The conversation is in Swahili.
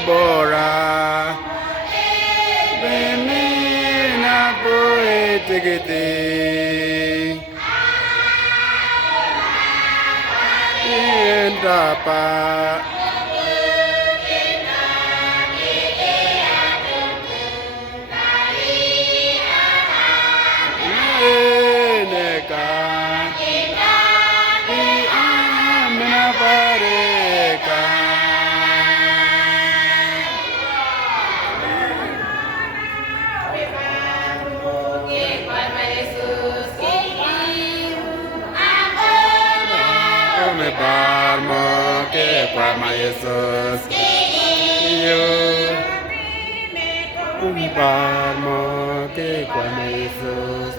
bora Benina poeticity Indapa Barmo que kwama Jesus Barmo que kwama Jesus